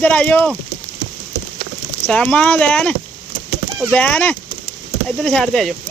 इधर आ जाओ। सैमा जैन जैन इधर साइड पे आ जाओ।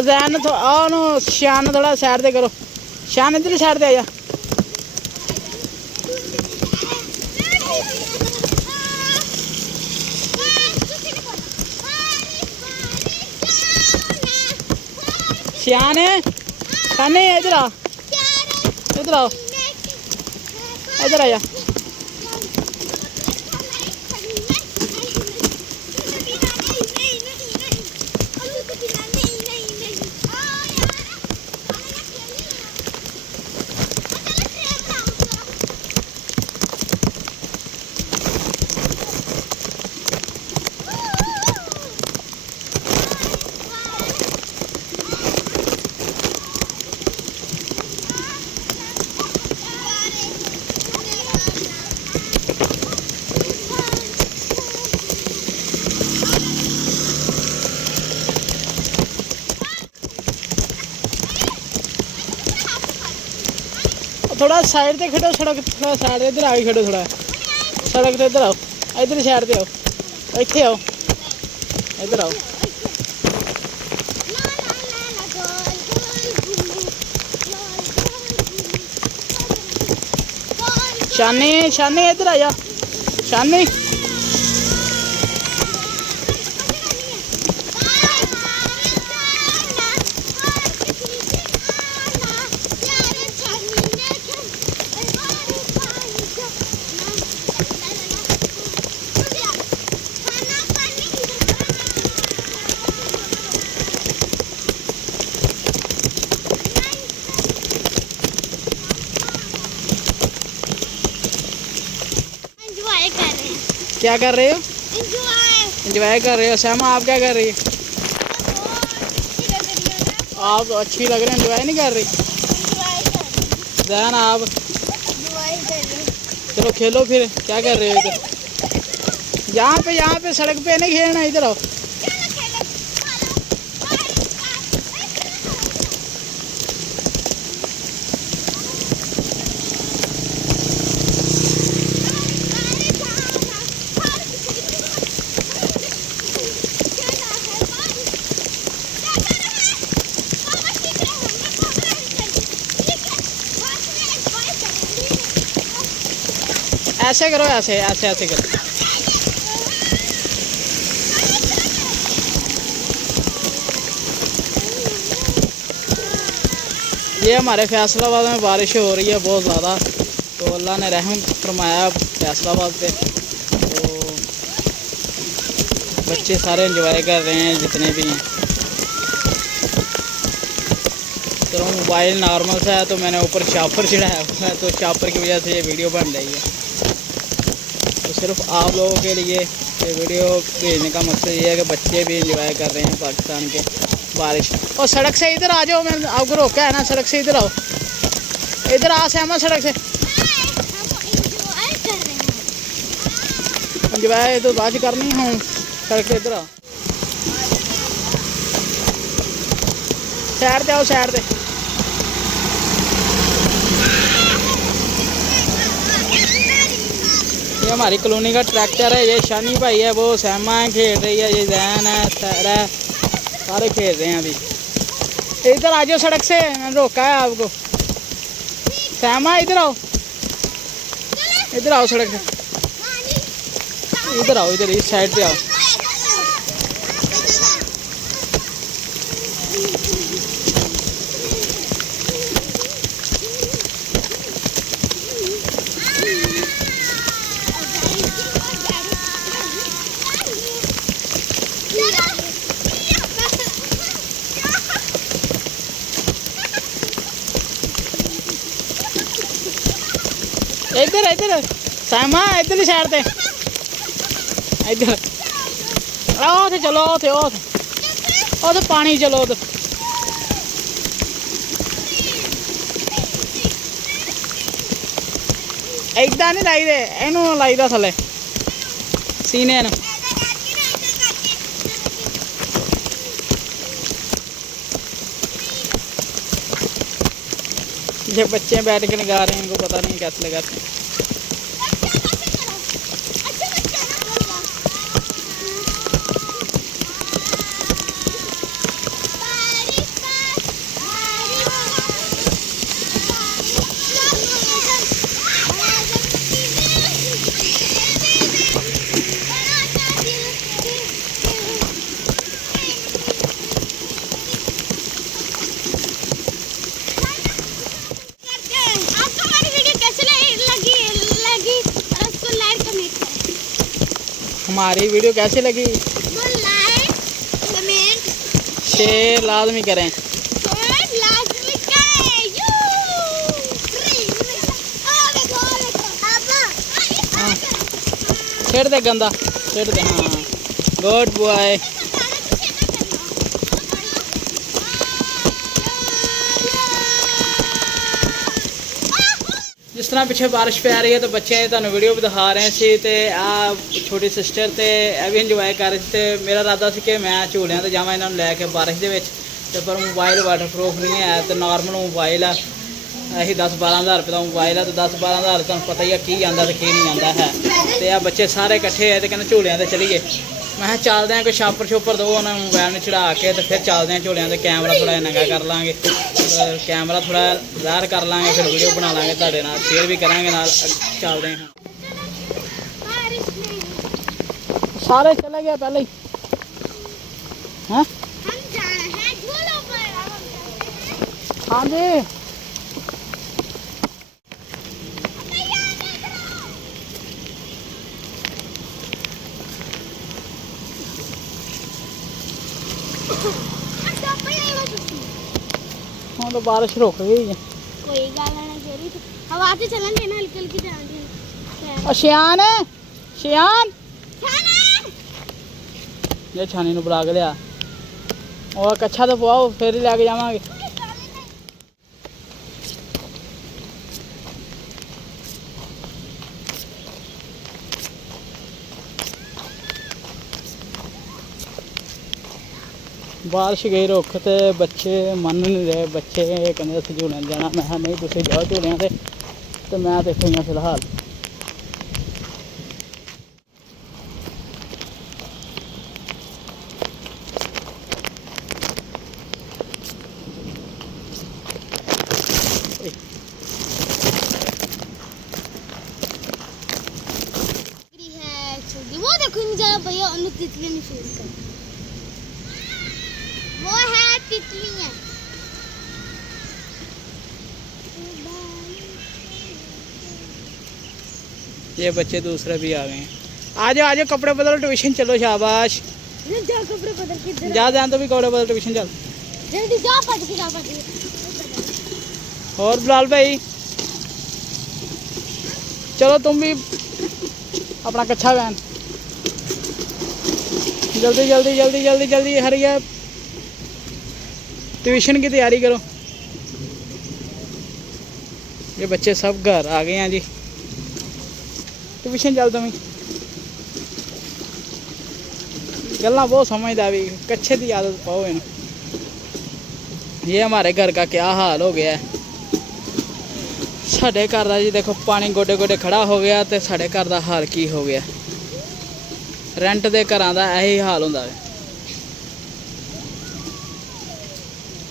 जैन शान थोड़ा साइड से करो। शान इधर साइड से आ जा। शान शानी इधर आ, इधर आओ, इधर आ जा। थोड़ा साइड से खेलो, सड़क थोड़ा साइड इधर आगे खेलो, थोड़ा सड़क से इधर आओ, इधर साइड से आओ, इतने आओ, इधर आओ। शानी शानी इधर आ जा। शानी क्या कर रहे हो? इंजॉय कर रहे हो। सैमा आप क्या कर रही है? आप तो अच्छी लग रहे हैं, इंजॉय नहीं कर रही? जैन आप चलो खेलो फिर। क्या कर रहे हो इधर? यहाँ पे सड़क पे नहीं खेलना, इधर आओ। ऐसे करो, ऐसे ऐसे ऐसे करो। ये हमारे फैसलाबाद में बारिश हो रही है बहुत ज़्यादा, तो अल्लाह ने रहम फरमाया फैसलाबाद पे। तो बच्चे सारे एंजॉय कर रहे हैं जितने भी हैं। तो मोबाइल नॉर्मल सा है, तो मैंने ऊपर चापर चढ़ाया हुआ है, तो चापर की वजह से ये वीडियो बन रही है। तो सिर्फ आप लोगों के लिए ये वीडियो भेजने का मकसद ये है कि बच्चे भी एंजॉय कर रहे हैं पाकिस्तान के बारिश। और सड़क से इधर आ जाओ, मैंने आपको रोका है ना, सड़क से इधर आओ, इधर आ सहमा, सड़क से। एंजॉय तो बाद करनी है, सड़क से इधर आओ, साइड से आओ, साइड से। ये हमारी कॉलोनी का ट्रैक्टर है, ये शानी भाई है, वो सहमा है खेल रही है, ये जैन है, सारा है, सारे खेल रहे हैं अभी। इधर आ जाओ सड़क से, मैंने रोका है आपको। सहमा इधर आओ, इधर आओ सड़क से। इधर आओ, इधर इस साइड पे आओ। इधर इधर सामा इधरली साइड ते इधर थे चलो थे पानी चलो उधर इदा नहीं लाई दे इनू लाई दा थले सीने न ये बच्चे बैठ के लगा रहे हैं, इनको पता नहीं कैसे लगाते हैं। हमारी वीडियो कैसी लगी? लाइक कमेंट शेयर लाजमी करें। छेड़ दे गंदा छेड़ दे। हाँ गुड बॉय। जिस तरह पिछे बारिश पे आ रही है तो बच्चे तुहानू वीडियो भी दिखा रहे थे ते आ छोटी सिस्टर ते भी इंजॉय कर रहे थे। मेरा इरादा सी कि मैं झूलियां ते जावां इन्हां नूं लैके बारिश दे विच ते पर मोबाइल वाटरप्रूफ नहीं है तो नॉर्मल मोबाइल है। यही 10-12 हज़ार रुपये का मोबाइल है तो 10-12 हज़ार तुहानू पता ही है की आंदा ते की नहीं आंदा है। तो आ बच्चे सारे इकट्ठे है तो कहते झूलियां ते चलीए। मैं चलते हैं कोई छापर छुपर दो उन्होंने मोबाइल में चढ़ा के तो फिर चलते हैं झूलियां। तो कैमरा थोड़ा नंगा कर लाँगे, कैमरा थोड़ा ज़ाहिर कर लाँगे, फिर वीडियो बना लाँगे तुहाडे नाल शेयर भी करांगे नाल। चलते हैं। सारे चले गए पहले ही। हाँ हाँ जी हाँ तो बारिश रुक गई है। कोई गल नहीं जरूर हवा ते चलन देना हल्की हल्की चल रही है। शियान शियान ये छानी नूं बुला के लिया और कच्छा तो पवाओ फिर ही लैके जावांगे। बारिश गई रुख तो बच्चे मन नहीं रहे। बच्चे कहते अस झूलियां जाना। मैं नहीं तुम जाओ झूलियां से तो मैं तो इत्थे फिलहाल। वो देखो जरा भैया उन्हें तितली नहीं शूट कर वो है तितलियां। ये बच्चे दूसरे भी आ गए हैं। आ जाओ कपड़े बदलो ट्यूशन चलो। शाबाश जा कपड़े बदल के जा जान तो भी कपड़े बदल ट्यूशन चल जल्दी जा पट के। और बिलाल भाई चलो तुम भी अपना कच्छा पहन। जल्दी जल्दी जल्दी जल्दी जल्दी हरी अप ट्यूशन की तैयारी करो। ये बच्चे सब घर आ गए हैं जी। ट्यूशन चल तुम गल्ला बहुत समझदा भी कच्छे की आदत पाओ इन। ये हमारे घर का क्या हाल हो गया है। साढ़े घर का जी देखो पानी गोडे गोडे खड़ा हो गया तो साढ़े घर का हाल की हो गया। रेंट के घर का यही हाल होंदा है।